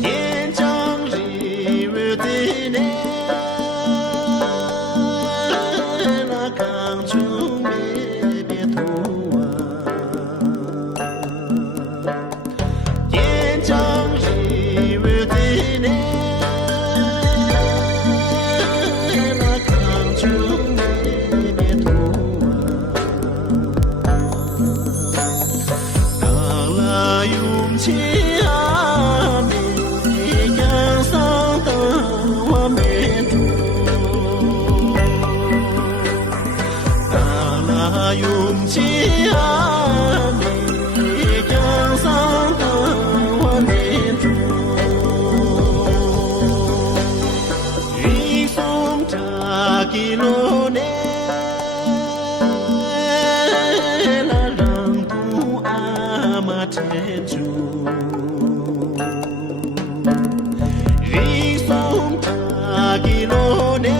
年长日日的呢，那刚出没别图啊，年长日日的呢，那刚出没别图啊，到了勇气。勇气啊，你江上的我民族，运送着给罗内，那让渡阿玛天主，运送着给罗内。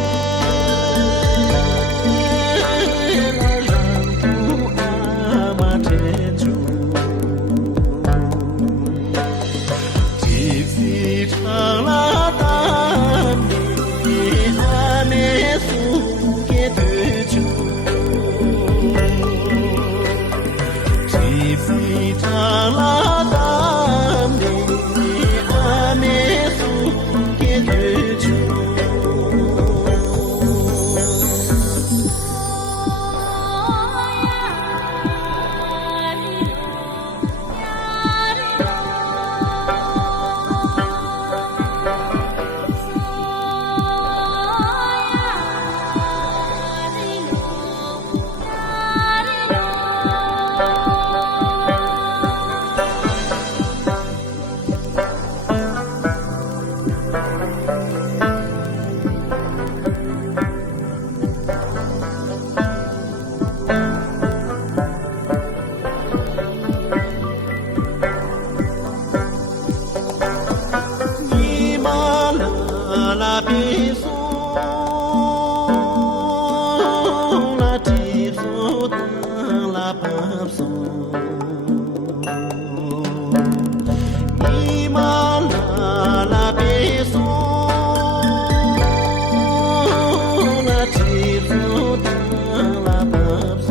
那比苏，那提苏的那巴苏，尼玛那比苏，那提苏的那巴苏，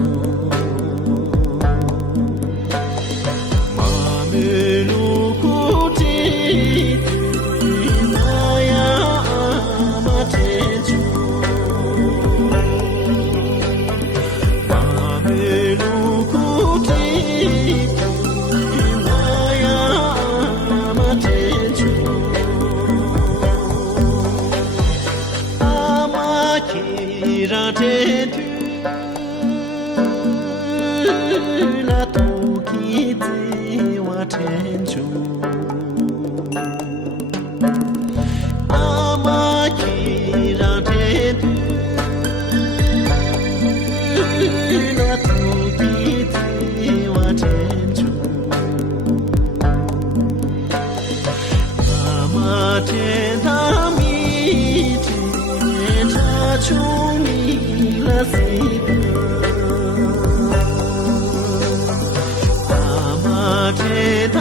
马梅鲁古蒂。让天土那土地在我天中，阿妈去让天土那土地在我天中，阿妈天堂米天他出。阿妈天堂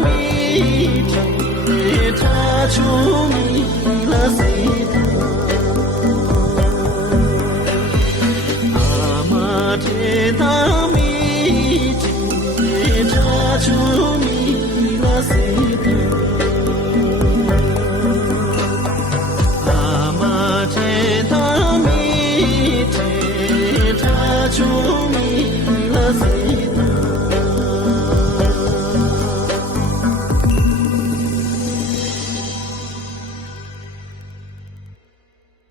米天他出。